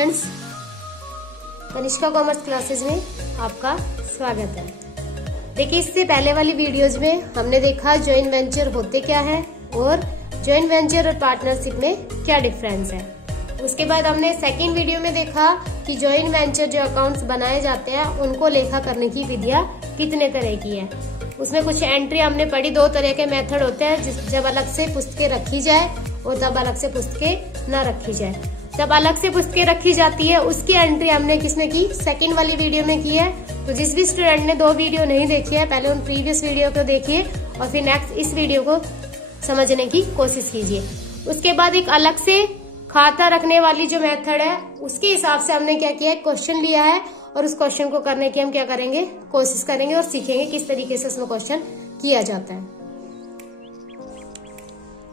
Students, Kanishka commerce classes में आपका स्वागत है। देखिए, इससे पहले वाली वीडियोज में हमने देखा जॉइंट वेंचर होते क्या है और जॉइंट वेंचर और पार्टनरशिप में क्या डिफरेंस है। उसके बाद हमने सेकंड वीडियो में देखा कि जॉइंट वेंचर जो अकाउंट्स बनाए जाते हैं उनको लेखा करने की विधियां कितने तरह की है। उसमें कुछ एंट्री हमने पढ़ी, दो तरह के मेथड होते हैं, जब अलग से पुस्तकें रखी जाए और तब अलग से पुस्तकें न रखी जाए। जब अलग से पुस्तकें रखी जाती है उसकी एंट्री हमने किसने की, सेकंड वाली वीडियो में की है। तो जिस भी स्टूडेंट ने दो वीडियो नहीं देखी है, पहले उन प्रीवियस वीडियो को देखिए और फिर नेक्स्ट इस वीडियो को समझने की कोशिश कीजिए। उसके बाद एक अलग से खाता रखने वाली जो मेथड है उसके हिसाब से हमने क्या किया है, क्वेश्चन लिया है और उस क्वेश्चन को करने की हम क्या करेंगे, कोशिश करेंगे और सीखेंगे किस तरीके से उसमें क्वेश्चन किया जाता है।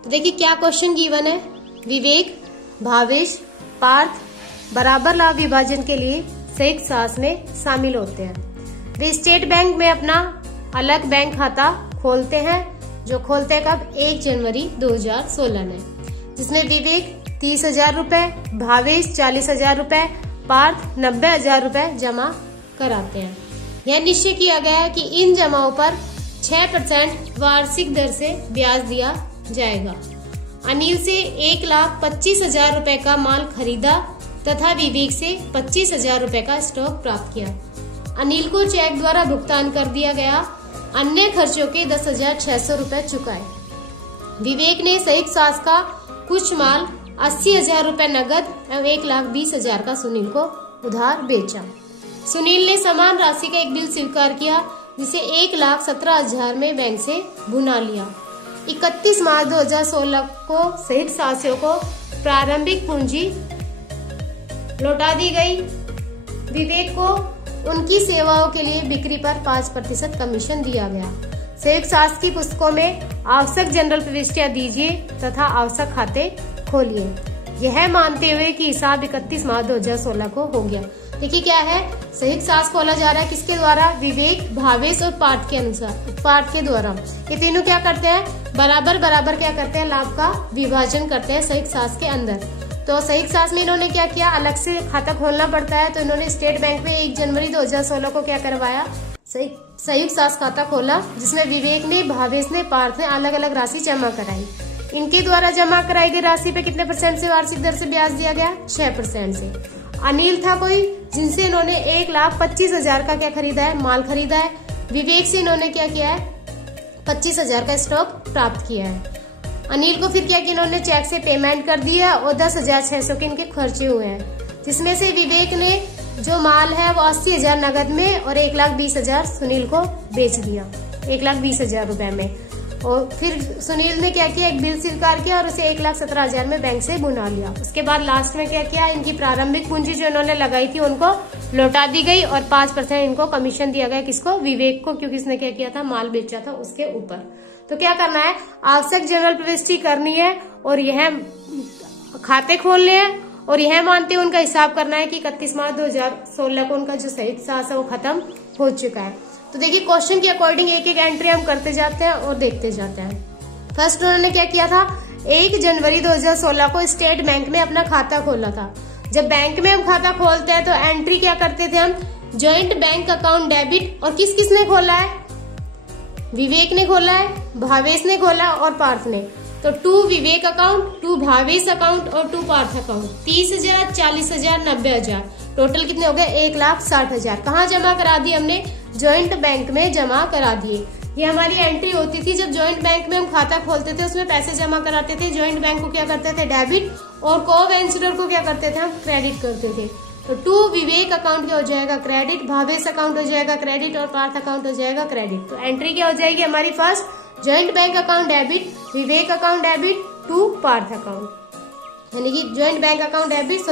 तो देखिए क्या क्वेश्चन गिवन है। विवेक, भावेश, पार्थ बराबर लाभ विभाजन के लिए संयुक्त सास में शामिल होते हैं। वे स्टेट बैंक में अपना अलग बैंक खाता खोलते हैं, जो खोलते हैं कब, 1 जनवरी 2016 में, जिसमें विवेक 30,000 रूपए, भावेश 40,000 रूपए, पार्थ 90,000 रूपए जमा कराते हैं। यह निश्चय किया गया है कि इन जमाओं पर 6% वार्षिक दर से ब्याज दिया जाएगा। अनिल से 1,25,000 रूपए का माल खरीदा तथा विवेक से 25,000 रूपए का स्टॉक प्राप्त किया। अनिल को चेक द्वारा भुगतान कर दिया गया। अन्य खर्चों के 10,600 रूपए चुकाए। विवेक ने संयुक्त सास का कुछ माल 80,000 रूपए नगद एवं 1,20,000 का सुनील को उधार बेचा। सुनील ने समान राशि का एक बिल स्वीकार किया, जिसे 1,17,000 में बैंक से भुना लिया। 31 मार्च 2016 को संयुक्त सासियों को प्रारंभिक पूंजी लौटा दी गई। विवेक को उनकी सेवाओं के लिए बिक्री पर 5% कमीशन दिया गया। संयुक्त सास की पुस्तकों में आवश्यक जनरल प्रविष्टियां दीजिए तथा आवश्यक खाते खोलिए, यह मानते हुए कि हिसाब 31 मार्च 2016 को हो गया। देखिए क्या है, संयुक्त सास खोला जा रहा है किसके द्वारा, विवेक, भावेश और पार्थ के अनुसार, पार्थ के द्वारा। ये तीनों क्या करते हैं, बराबर बराबर क्या करते हैं, लाभ का विभाजन करते हैं संयुक्त सास के अंदर। तो संयुक्त सास में इन्होंने क्या किया, अलग से खाता खोलना पड़ता है, तो इन्होंने स्टेट बैंक में 1 जनवरी 2016 को क्या करवाया, संयुक्त सास खाता खोला, जिसमें विवेक ने, भावेश ने, पार्थ ने अलग अलग राशि जमा कराई। इनके द्वारा जमा कराई गई राशि पे कितने % से वार्षिक दर से ब्याज दिया गया, 6% से। अनिल था कोई, जिनसे इन्होंने 1,25,000 का क्या खरीदा है, माल खरीदा है। विवेक से इन्होंने क्या किया है, 25,000 का स्टॉक प्राप्त किया है। अनिल को फिर क्या किया, इन्होंने चेक से पेमेंट कर दिया और 10,600 के इनके खर्चे हुए हैं, जिसमें से विवेक ने जो माल है वो 80,000 नगद में और 1,20,000 सुनील को बेच दिया, 1,20,000 रूपए में। और फिर सुनील ने क्या किया, एक बिल स्वीकार किया और उसे 1,17,000 में बैंक से भुना लिया। उसके बाद लास्ट में क्या किया, इनकी प्रारंभिक पूंजी जो इन्होंने लगाई थी उनको लौटा दी गई और 5% इनको कमीशन दिया गया, किसको, विवेक को, क्योंकि इसने क्या किया था, माल बेचा था उसके ऊपर। तो क्या करना है, आवश्यक जनरल प्रविष्टि करनी है और यह खाते खोलने हैं और यह मानते हुए उनका हिसाब करना है कि 31 मार्च 2016 को उनका जो संयुक्त सास है वो खत्म हो चुका है। तो देखिए क्वेश्चन के अकॉर्डिंग एक एक एंट्री हम करते जाते हैं और देखते जाते हैं। फर्स्ट उन्होंने क्या किया था, 1 जनवरी 2016 को स्टेट बैंक में अपना खाता खोला था। जब बैंक में हम खाता खोलते हैं तो एंट्री क्या करते थे हम, ज्वाइंट बैंक अकाउंट डेबिट, और किस किस ने खोला है, विवेक ने खोला है, भावेश ने खोला और पार्थ ने। तो 2 विवेक अकाउंट, 2 भावेश अकाउंट और 2 पार्थ अकाउंट, 30,000, 40,000, 90,000, टोटल कितने हो गए, 1,60,000। कहाँ जमा करा दिए हमने, ज्वाइंट बैंक में जमा करा दिए। ये हमारी एंट्री होती थी जब ज्वाइंट बैंक में हम खाता खोलते थे, उसमें पैसे जमा कराते थे। ज्वाइंट बैंक को क्या करते थे, डेबिट, और को वेंचर को क्या करते थे, हम क्रेडिट करते थे। तो 2 विवेक अकाउंट क्या हो जाएगा, क्रेडिट, भावेश अकाउंट हो जाएगा क्रेडिट और पार्थ अकाउंट हो जाएगा क्रेडिट। तो एंट्री क्या हो जाएगी हमारी, first joint bank account debit, Vivek account debit, 2 Parth account, यानी कि joint bank account debit,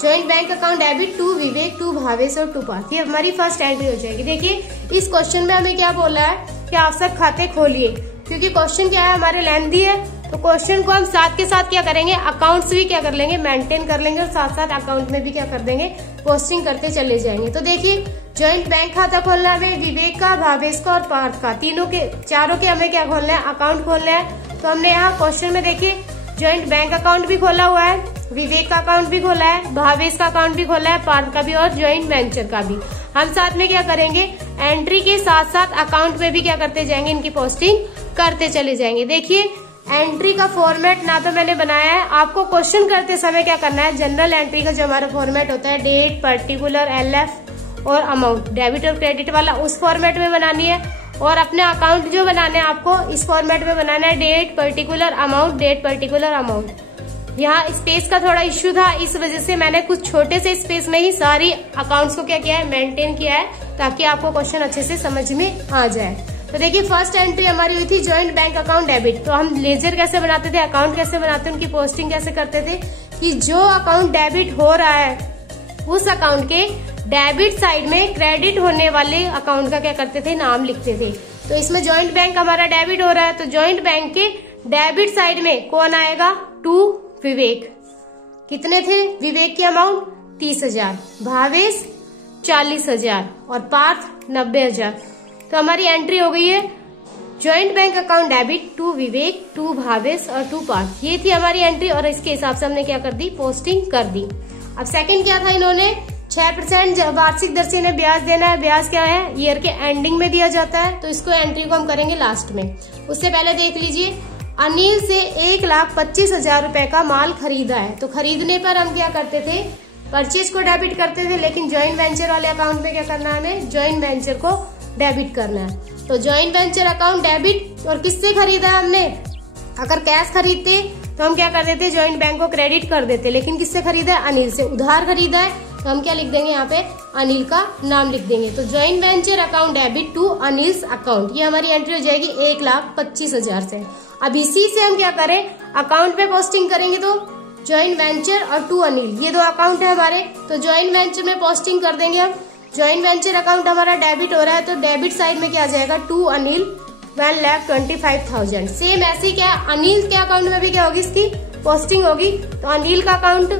joint bank account debit, 2 Vivek, 2 Bhavesh और 2 पार्थ। ये हमारी फर्स्ट एंट्री हो जाएगी। देखिए इस क्वेश्चन में हमें क्या बोला है कि आवश्यक खाते खोलिए, क्योंकि क्वेश्चन क्या है, हमारे लेंथी है, तो क्वेश्चन को हम साथ के साथ क्या करेंगे, अकाउंट्स भी क्या कर लेंगे, मेंटेन कर लेंगे और साथ साथ अकाउंट में भी क्या कर देंगे, पोस्टिंग करते चले जाएंगे। तो देखिए ज्वाइंट बैंक खाता खोलना है विवेक का, भावेश का और पार्थ का, तीनों के, चारों के हमें क्या खोलना है, अकाउंट खोलना है। तो हमने यहाँ क्वेश्चन में देखिए ज्वाइंट बैंक अकाउंट भी खोला हुआ है, विवेक का अकाउंट भी खोला है, भावेश का अकाउंट भी खोला है, पार्थ का भी और ज्वाइंट वेंचर का भी। हम साथ में क्या करेंगे, एंट्री के साथ साथ अकाउंट में भी क्या करते जाएंगे, इनकी पोस्टिंग करते चले जाएंगे। देखिए एंट्री का फॉर्मेट ना तो मैंने बनाया है, आपको क्वेश्चन करते समय क्या करना है, जनरल एंट्री का जो हमारा फॉर्मेट होता है, डेट, पर्टिकुलर, LF और अमाउंट, डेबिट और क्रेडिट वाला, उस फॉर्मेट में बनानी है। और अपने अकाउंट जो बनाने हैं आपको इस फॉर्मेट में बनाना है, date particular amount, date particular amount. यहाँ स्पेस का थोड़ा इश्यू था, इस वजह से मैंने कुछ छोटे से स्पेस में ही सारी अकाउंट्स को क्या किया है, मेंटेन किया है, ताकि आपको क्वेश्चन अच्छे से समझ में आ जाए। तो देखिए फर्स्ट एंट्री हमारी हुई थी ज्वाइंट बैंक अकाउंट डेबिट। तो हम लेजर कैसे बनाते थे, अकाउंट कैसे बनाते थे, उनकी पोस्टिंग कैसे करते थे कि जो अकाउंट डेबिट हो रहा है उस अकाउंट के डेबिट साइड में क्रेडिट होने वाले अकाउंट का क्या करते थे, नाम लिखते थे। तो इसमें ज्वाइंट बैंक हमारा डेबिट हो रहा है, तो ज्वाइंट बैंक के डेबिट साइड में कौन आएगा, टू विवेक। कितने थे विवेक की अमाउंट, 30,000, भावेश 40,000 और पार्थ 90,000। तो हमारी एंट्री हो गई है joint bank account debit, to Vivek, to Bhavesh और टू पार्थ। ये थी हमारी एंट्री और इसके हिसाब से हमने क्या कर दी, पोस्टिंग कर दी। अब सेकंड क्या था, इन्होंने 6% वार्षिक दर से इन्हें ब्याज देना है। ब्याज क्या है, ईयर के एंडिंग में दिया जाता है, तो इसको एंट्री को हम करेंगे लास्ट में। उससे पहले देख लीजिए, अनिल से 1,25,000 रुपए का माल खरीदा है। तो खरीदने पर हम क्या करते थे, परचेज को डेबिट करते थे, लेकिन ज्वाइंट वेंचर वाले अकाउंट में क्या करना है, हमें ज्वाइंट वेंचर को डेबिट करना है। तो ज्वाइंट वेंचर अकाउंट डेबिट, और किससे खरीदा है हमने, अगर कैश खरीदते तो हम क्या कर देते, ज्वाइंट बैंक को क्रेडिट कर देते, लेकिन किससे खरीदा है, अनिल से। उधार खरीदा है तो हम क्या लिख देंगे, यहाँ पे अनिल का नाम लिख देंगे। तो joint venture account debit to Anil's account, ये हमारी एंट्री हो जाएगी 1,25,000 से। अब इसी से हम क्या करें, अकाउंट पे पोस्टिंग करेंगे, तो ज्वाइंट वेंचर और टू अनिल, ये दो अकाउंट है हमारे, तो ज्वाइंट वेंचर में पोस्टिंग कर देंगे हम। ज्वाइंट वेंचर अकाउंट हमारा डेबिट हो रहा है, तो डेबिट साइड में क्या आ जाएगा, टू अनिल 1,25,000। सेम ऐसे ही क्या अनिल के अकाउंट में भी क्या होगी, इसकी पोस्टिंग होगी। तो अनिल का अकाउंट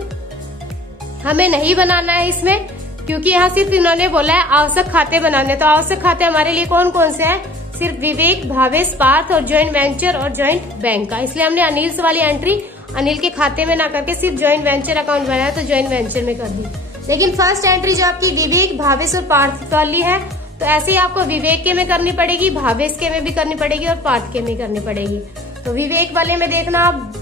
हमें नहीं बनाना है इसमें, क्योंकि यहाँ सिर्फ इन्होंने बोला है आवश्यक खाते बनाने। तो आवश्यक खाते हमारे लिए कौन कौन से हैं, सिर्फ विवेक, भावेश, पार्थ और ज्वाइंट वेंचर और ज्वाइंट बैंक का। इसलिए हमने अनिल वाली एंट्री अनिल के खाते में ना करके सिर्फ ज्वाइंट वेंचर अकाउंट बनाया, तो ज्वाइंट वेंचर में कर दी। लेकिन फर्स्ट एंट्री जो आपकी विवेक, भावेश और पार्थ वाली है, तो ऐसे ही आपको विवेक के में करनी पड़ेगी, भावेश के में भी करनी पड़ेगी और पार्थ के में करनी पड़ेगी। तो विवेक वाले में देखना आप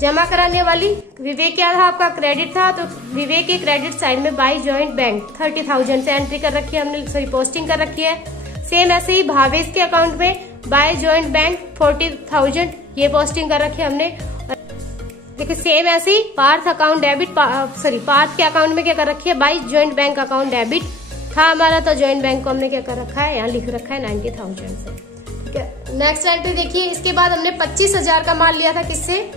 जमा कराने वाली, विवेक क्या था आपका, क्रेडिट था, तो विवेक के क्रेडिट साइड में बाय ज्वाइंट बैंक 30,000 से एंट्री कर रखी है हमने, सॉरी पोस्टिंग कर रखी है। सेम ऐसे ही भावेश के अकाउंट में बाय ज्वाइंट बैंक 40,000 ये पोस्टिंग कर रखी है हमने। देखिए सेम ऐसे ही पार्थ अकाउंट डेबिट, पार्थ के अकाउंट में क्या कर रखी है, by joint bank account debit था हमारा, तो ज्वाइंट बैंक को हमने क्या कर रखा है, यहाँ लिख रखा है 90,000 से। ठीक है, नेक्स्ट एंट्री देखिए, इसके बाद हमने 25,000 का माल लिया था, किससे,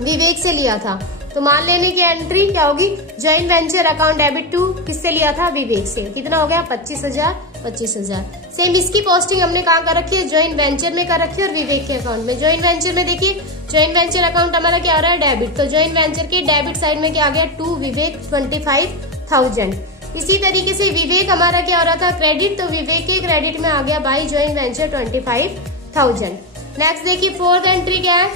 विवेक से लिया था। तो माल लेने की एंट्री क्या होगी, joint venture account debit to, किससे लिया था, विवेक से। कितना हो गया, 25,000। सेम इसकी पोस्टिंग हमने कहाँ कर रखी है, ज्वाइंट वेंचर में कर रखी है और विवेक के अकाउंट में। ज्वाइंट वेंचर में देखिए, ज्वाइंट वेंचर अकाउंट हमारा क्या हो रहा है, डेबिट, तो ज्वाइंट वेंचर के डेबिट साइड में क्या आ गया, टू विवेक 25,000। इसी तरीके से विवेक हमारा क्या हो रहा था, क्रेडिट, तो विवेक के क्रेडिट में आ गया बाई ज्वाइंट वेंचर 25,000। नेक्स्ट देखिए फोर्थ एंट्री क्या है,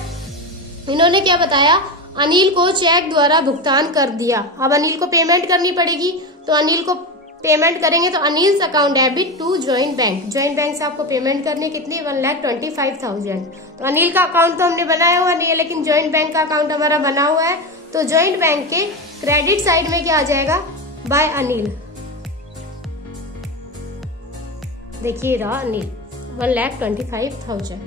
इन्होंने क्या बताया, अनिल को चेक द्वारा भुगतान कर दिया। अब अनिल को पेमेंट करनी पड़ेगी, तो अनिल को पेमेंट करेंगे, तो Anil account debit to joint bank. Joint bank से आपको पेमेंट करनी कितनी, 1,25,000। तो अनिल का अकाउंट तो हमने बनाया हुआ नहीं है, लेकिन ज्वाइंट बैंक का अकाउंट हमारा बना हुआ है, तो ज्वाइंट बैंक के क्रेडिट साइड में क्या आ जाएगा, बाय अनिल। देखिए रहा अनिल 1,25,000।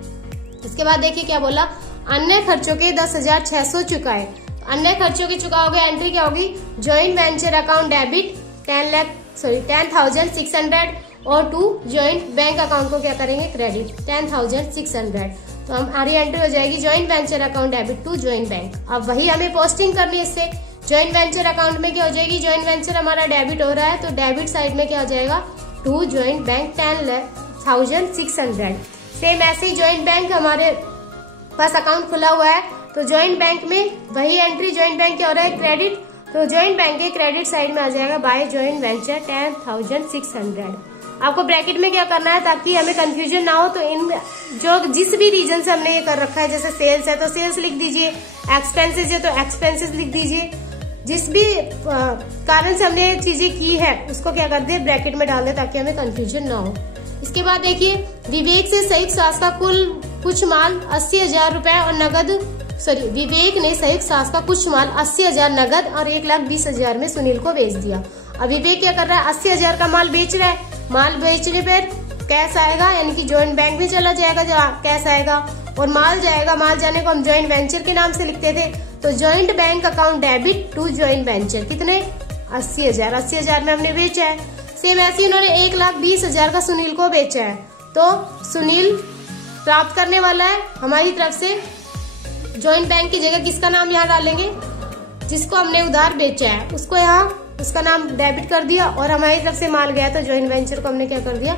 इसके बाद देखिए क्या बोला, अन्य खर्चों के 10,600 चुकाए। अन्य खर्चों की चुकाओगे, एंट्री क्या होगी, ज्वाइंट वेंचर अकाउंट डेबिट 10,600 और टू ज्वाइंट बैंक अकाउंट को क्या करेंगे, क्रेडिट 10,600। तो हमारी एंट्री हो जाएगी joint venture account debit to joint bank. अब वही हमें पोस्टिंग करनी है इससे, ज्वाइंट वेंचर अकाउंट में क्या हो जाएगी, ज्वाइंट वेंचर हमारा डेबिट हो रहा है, तो डेबिट साइड में क्या हो जाएगा, टू ज्वाइंट बैंक 10,600। सेम ऐसे ही ज्वाइंट बैंक हमारे पास अकाउंट खुला हुआ है, तो ज्वाइंट बैंक में वही एंट्री, ज्वाइंट बैंक क्या हो रहा है, क्रेडिट, तो ज्वाइंट बैंक के क्रेडिट साइड में आ जाएगा बाय ज्वाइंट वेंचर 10,600। आपको ब्रैकेट में क्या करना है ताकि हमें कंफ्यूजन ना हो, तो इन जो जिस भी रीजन से हमने ये कर रखा है, जैसे सेल्स है तो सेल्स लिख दीजिए, एक्सपेंसेस है तो एक्सपेंसेस लिख दीजिए। जिस भी कारण से हमने चीजें की है उसको क्या कर दे, ब्रैकेट में डाल दे ताकि हमें कंफ्यूजन ना हो। इसके बाद देखिए, विवेक से संयुक्त सास का कुछ माल 80,000 रुपए और नगद, विवेक ने संयुक्त सास का कुछ माल 80,000 नगद और 1,20,000 में सुनील को बेच दिया। अब विवेक क्या कर रहा है, 80,000 का माल बेच रहा है। माल बेचने पर कैश आएगा, यानी कि जॉइंट बैंक में चला जाएगा, कैश आएगा और माल जाएगा। माल जाने को हम जॉइंट वेंचर के नाम से लिखते थे, तो joint bank account debit to joint venture. कितने, 80,000। 80,000 में हमने बेचा है। सेम ऐसे उन्होंने 1,20,000 का सुनील को बेचा है, तो सुनील प्राप्त करने वाला है हमारी तरफ से। जॉइंट बैंक की जगह किसका नाम यहाँ डालेंगे, जिसको हमने उधार बेचा है उसको यहाँ उसका नाम डेबिट कर दिया, और हमारी तरफ से माल गया तो जॉइंट वेंचर को हमने क्या कर दिया,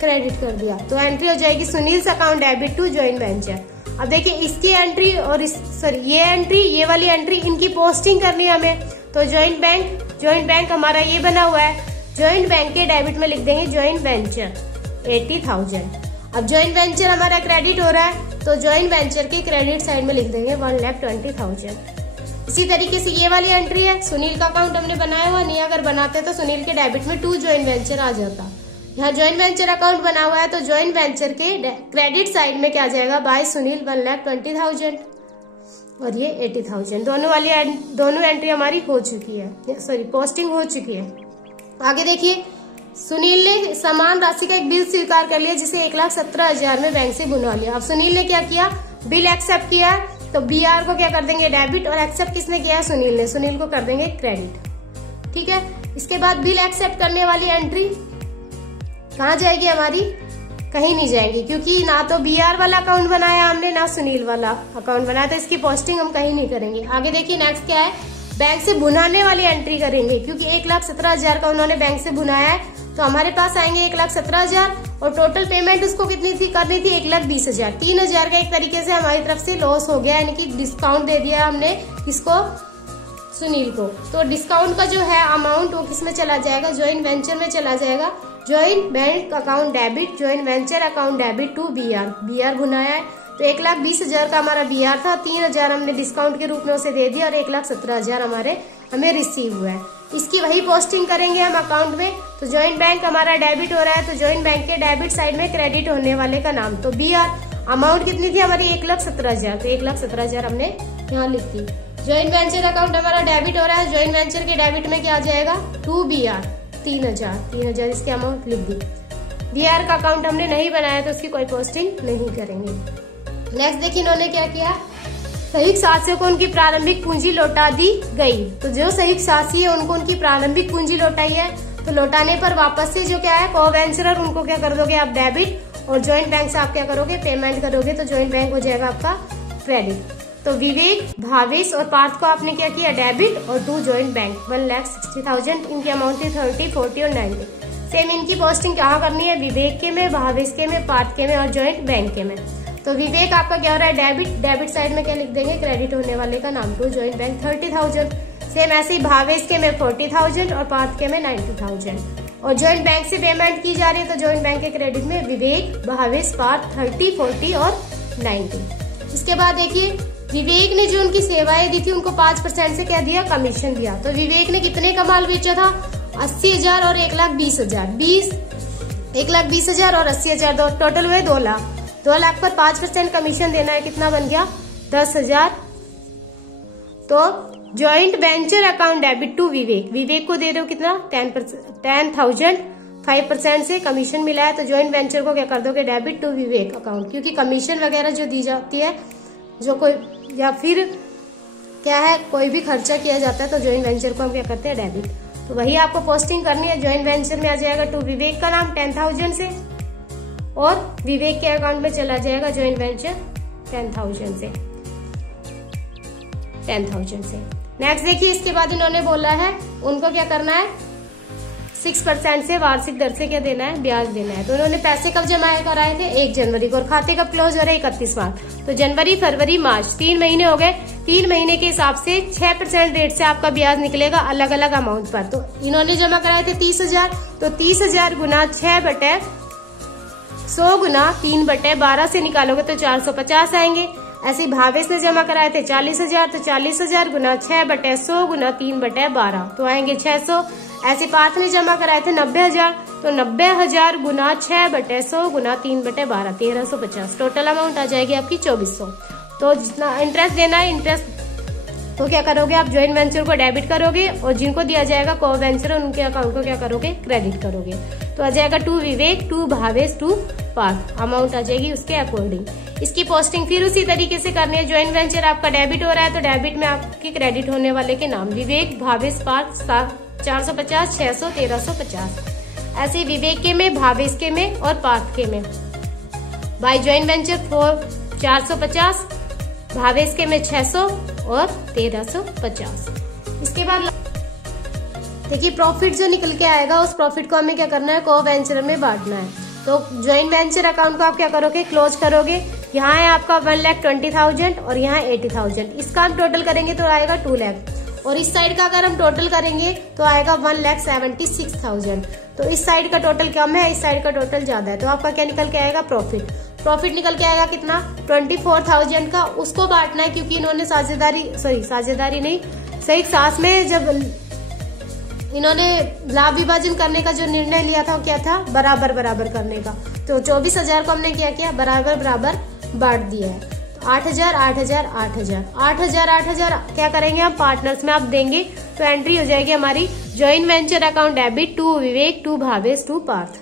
क्रेडिट कर दिया। तो एंट्री हो जाएगी Sunil account debit to joint venture. अब देखिए, इसकी एंट्री और ये एंट्री, ये वाली एंट्री, इनकी पोस्टिंग करनी है हमें। तो जॉइंट बैंक हमारा ये बना हुआ है, जॉइंट बैंक के डेबिट में लिख देंगे जॉइंट वेंचर 80,000। अब जॉइंट वेंचर हमारा क्रेडिट हो रहा है, तो जॉइंट वेंचर के क्रेडिट साइड में लिख देंगे 1,20,000। इसी तरीके से ये वाली एंट्री है, सुनील का अकाउंट हमने बनाया हुआ नहीं, अगर बनाते तो सुनील के डेबिट में टू जॉइंट वेंचर आ जाता। यहाँ जॉइंट वेंचर अकाउंट बना हुआ है, तो जॉइंट वेंचर के क्रेडिट साइड में क्या जाएगा, बाय सुनील 1,20,000 और ये 80,000। दोनों एंट्री हमारी हो चुकी है, पोस्टिंग हो चुकी है। आगे देखिए, सुनील ने समान राशि का एक बिल स्वीकार कर लिया जिसे 1,17,000 में बैंक से बुना लिया। अब सुनील ने क्या किया, बिल एक्सेप्ट किया, तो BR को क्या कर देंगे, डेबिट, और एक्सेप्ट किसने किया है, सुनील ने। सुनील को कर देंगे क्रेडिट। ठीक है, इसके बाद बिल एक्सेप्ट करने वाली एंट्री कहाँ जाएगी हमारी, कहीं नहीं जाएंगी, क्योंकि ना तो BR वाला अकाउंट बनाया हमने, ना सुनील वाला अकाउंट बनाया, तो इसकी पोस्टिंग हम कहीं नहीं करेंगे। आगे देखिए, नेक्स्ट क्या है, बैंक से भुनाने वाली एंट्री करेंगे, क्योंकि 1,17,000 का उन्होंने बैंक से भुनाया है, तो हमारे पास आएंगे 1,17,000 और टोटल पेमेंट उसको कितनी थी, करनी थी 1,20,000। 3,000 का एक तरीके से हमारी तरफ से लॉस हो गया, यानी कि डिस्काउंट दे दिया हमने किसको, सुनील को। तो डिस्काउंट का जो है अमाउंट वो किस में चला जाएगा, जॉइंट वेंचर में चला जाएगा। Joint bank account debit, joint venture account debit to BR भुनाया है, तो 1,20,000 का हमारा BR था, 3,000 हमने डिस्काउंट के रूप में उसे दे दिया और 1,17,000 हमें रिसीव हुआ है। इसकी वही पोस्टिंग करेंगे हम अकाउंट में। तो जॉइंट बैंक हमारा डेबिट हो रहा है, तो जॉइंट बैंक के डेबिट साइड में क्रेडिट होने वाले का नाम, तो BR। अमाउंट कितनी थी हमारी, 1,17,000, तो 1,17,000 हमने यहाँ लिख दी। जॉइंट वेंचर अकाउंट हमारा डेबिट हो रहा है, जॉइंट वेंचर के डेबिट में क्या आ जाएगा, टू BR 3,000 इसकी अमाउंट लिख दी। BR का अकाउंट हमने नहीं बनाया तो उसकी कोई पोस्टिंग नहीं करेंगे। नेक्स्ट देखिए, इन्होंने क्या किया, संयुक्त साथियों को उनकी प्रारंभिक पूंजी लौटा दी गई। तो जो संयुक्त साथी है उनको उनकी प्रारंभिक पूंजी लौटाई है, तो लौटाने पर वापस से जो क्या है, को-वेंचरर, उनको क्या कर दोगे आप, डेबिट, और जॉइंट बैंक से आप क्या करोगे, पेमेंट करोगे, तो जॉइंट बैंक हो जाएगा आपका क्रेडिट। तो विवेक, भावेश और पार्थ को आपने क्या किया, डेबिट, और टू जॉइंट बैंक 1,60,000। इनकी अमाउंट थी 30, 40 और 90। सेम इनकी पोस्टिंग कहाँ करनी है, विवेक के में, भावेश के में, पार्थ के में और जॉइंट बैंक के में। तो विवेक आपका क्या हो रहा है, डेबिट साइड में क्या लिख देंगे, क्रेडिट होने वाले का नाम, टू जॉइंट बैंक 30,000। सेम ऐसे ही भावेश के में 40,000 और पार्थ के में 90,000। और जॉइंट बैंक से पेमेंट की जा रही है, तो जॉइंट बैंक के क्रेडिट में विवेक, भावेश, पार्थ 30, 40 और 90। इसके बाद देखिए, विवेक ने जो उनकी सेवाएं दी थी उनको 5% से क्या दिया, कमीशन दिया। तो विवेक ने कितने का माल बेचा था, 80,000 और 1,20,000। 1,20,000 और 80,000 टोटल हुए 2 लाख। 2 लाख पर 5% कमीशन देना है, कितना बन गया, 10,000। तो joint venture account debit to Vivek को दे रहे हो कितना, 10,000। 5% से कमीशन मिला है, तो जॉइंट वेंचर को क्या कर दोगे, डेबिट टू विवेक अकाउंट, क्योंकि कमीशन वगैरह जो दी जाती है, जो कोई या फिर क्या है, कोई भी खर्चा किया जाता है, तो जॉइंट वेंचर को हम क्या करते हैं, डेबिट। तो वही आपको पोस्टिंग करनी है। जॉइंट वेंचर में आ जाएगा टू विवेक का नाम 10,000 से, और विवेक के अकाउंट में चला जाएगा जॉइंट वेंचर 10,000 से। नेक्स्ट देखिए, इसके बाद इन्होंने बोला है उनको क्या करना है, 6% से वार्षिक दर से क्या देना है, ब्याज देना है। तो उन्होंने पैसे कब जमा कराए थे, 1 जनवरी को, और खाते कब क्लोज हो रहे, 31 मार्च। तो जनवरी, फरवरी, मार्च 3 महीने हो गए। 3 महीने के हिसाब से 6% रेट से आपका ब्याज निकलेगा अलग अलग अमाउंट पर। तो इन्होंने जमा कराए थे 30,000, तो 30,000 गुना 6/100 गुना 3/12 से निकालोगे तो 450 आएंगे। ऐसे भावेश ने जमा कराए थे 40,000, तो 40,000 गुना 6/100 गुना 3/12 तो आएंगे 600। ऐसे पार्थ ने जमा कराए थे 90,000, तो 90,000 गुना 6/100 गुना 3/12 1350। टोटल अमाउंट आ जाएगी आपकी 2400। तो जितना इंटरेस्ट देना है, इंटरेस्ट तो क्या करोगे आप, ज्वाइंट वेंचर को डेबिट करोगे और जिनको दिया जाएगा को वेंचर उनके अकाउंट को क्या करोगे, क्रेडिट करोगे। तो आ जाएगा to Vivek, to Bhavesh, to Parth, amount आ जाएगी उसके अकॉर्डिंग। इसकी पोस्टिंग फिर उसी तरीके से करनी है। ज्वाइंट वेंचर आपका डेबिट हो रहा है तो डेबिट में आपके क्रेडिट होने वाले के नाम विवेक, भावेश, पार्थ 450, 600, 1350। ऐसे विवेक के में, भावेश के में और पार्थ के में बाय ज्वाइंट वेंचर 450, भावेश के में 600 और 1350। इसके बाद देखिए प्रॉफिट जो निकल के आएगा उस प्रॉफिट को हमें क्या करना है, को वेंचर में बांटना है। तो ज्वाइंट वेंचर अकाउंट को आप क्या करोगे, क्लोज करोगे। यहाँ है आपका 1,20,000 और यहाँ 80,000। इसका हम टोटल करेंगे तो आएगा 2 लाख, और इस साइड का अगर हम टोटल करेंगे तो आएगा 1,76,000। तो इस साइड का टोटल कम है, इस साइड का टोटल ज्यादा है। तो आपका क्या निकल के आएगा, प्रॉफिट निकल के आएगा कितना, 24,000 का। उसको बांटना है क्योंकि इन्होंने साझेदारी नहीं, सही सास में जब इन्होंने लाभ विभाजन करने का जो निर्णय लिया था वो क्या था, बराबर करने का। तो 24,000 को हमने क्या किया, बराबर बांट दिया है। 8,000 8,000 8,000 8,000 8,000 क्या करेंगे हम, पार्टनर्स में आप देंगे तो एंट्री हो जाएगी हमारी joint venture account debit, to Vivek, to Bhavesh, to Parth.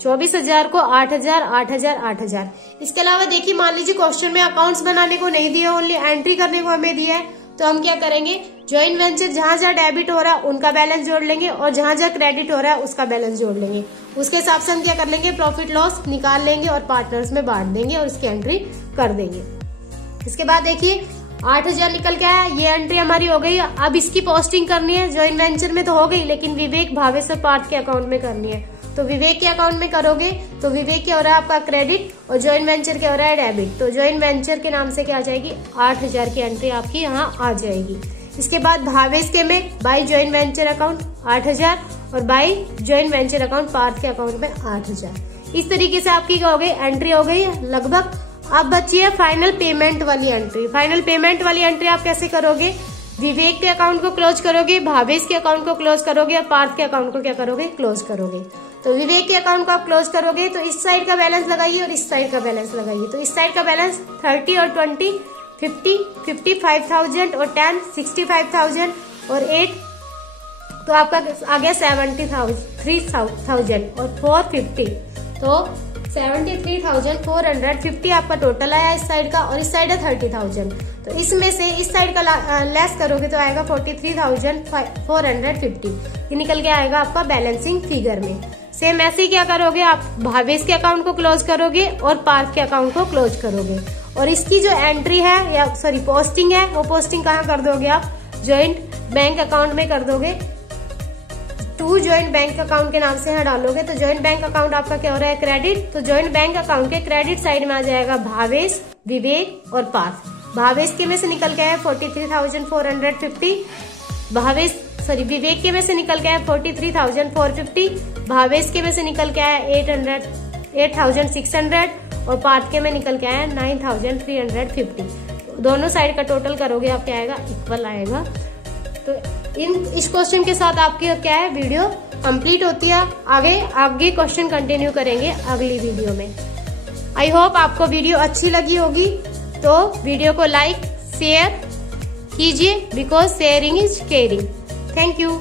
24,000 को 8,000 8,000 8,000। इसके अलावा देखिए मान लीजिए क्वेश्चन में अकाउंट्स बनाने को नहीं दिया, ओनली एंट्री करने को हमें दिया है। तो हम क्या करेंगे, ज्वाइंट वेंचर जहां जहां डेबिट हो रहा है उनका बैलेंस जोड़ लेंगे और जहां जहां क्रेडिट हो रहा है उसका बैलेंस जोड़ लेंगे। उसके हिसाब से हम क्या कर लेंगे, प्रॉफिट लॉस निकाल लेंगे और पार्टनर्स में बांट देंगे और उसकी एंट्री कर देंगे। इसके बाद देखिए 8,000 निकल के आया, ये एंट्री हमारी हो गई। अब इसकी पोस्टिंग करनी है, ज्वाइंट वेंचर में तो हो गई, लेकिन विवेक, भावेश और पार्थ के अकाउंट में करनी है। तो विवेक के अकाउंट में करोगे तो विवेक क्या हो रहा है आपका क्रेडिट और ज्वाइंट वेंचर क्या हो रहा है डेबिट। तो ज्वाइंट वेंचर के नाम से क्या आ जाएगी, 8,000 की एंट्री आपकी यहाँ आ जाएगी। इसके बाद भावेश के में बाय ज्वाइंट वेंचर अकाउंट 8,000 और by joint venture account Parth के अकाउंट में 8,000। इस तरीके से आपकी क्या हो गई, एंट्री हो गई लगभग। अब बची है फाइनल पेमेंट वाली एंट्री। फाइनल पेमेंट वाली एंट्री आप कैसे करोगे, विवेक के अकाउंट को क्लोज करोगे, भावेश के अकाउंट को क्लोज करोगे और पार्थ के अकाउंट को क्या करोगे, क्लोज करोगे। तो विवेक के अकाउंट को आप क्लोज करोगे तो इस साइड का बैलेंस लगाइए और इस साइड का बैलेंस लगाइए। तो इस साइड का बैलेंस 30 और 20 50 55,000 और 10 65,000 और 8 तो आपका आ गया 73,000 और 450 तो 73,450 आपका टोटल आया इस साइड का, और इस साइड है 30,000। तो इसमें से इस साइड का लेस करोगे तो आएगा 43,450। ये निकल के आएगा आपका बैलेंसिंग फिगर में। सेम ऐसे ही क्या करोगे आप, भावेश के अकाउंट को क्लोज करोगे और पार्थ के अकाउंट को क्लोज करोगे। और इसकी जो एंट्री है या पोस्टिंग है वो पोस्टिंग कहाँ कर दोगे आप, ज्वाइंट बैंक अकाउंट में कर दोगे। टू ज्वाइंट बैंक अकाउंट के नाम से यहाँ डालोगे तो ज्वाइंट बैंक अकाउंट आपका क्या हो रहा है, क्रेडिट। तो ज्वाइंट बैंक अकाउंट के क्रेडिट साइड में आ जाएगा भावेश, विवेक और पार्थ। भावेश के में से निकल के आया 43,450, विवेक के में से निकल के आया 43,450, भावेश के में से निकल के आया 8,600 और पार्थ के में निकल के आया 9,350। दोनों साइड का टोटल करोगे आप क्या आएगा, इक्वल आएगा। तो इस क्वेश्चन के साथ आपकी क्या है, वीडियो कंप्लीट होती है। आगे क्वेश्चन कंटिन्यू करेंगे अगली वीडियो में। आई होप आपको वीडियो अच्छी लगी होगी, तो वीडियो को लाइक शेयर कीजिए, because sharing is caring. Thank you.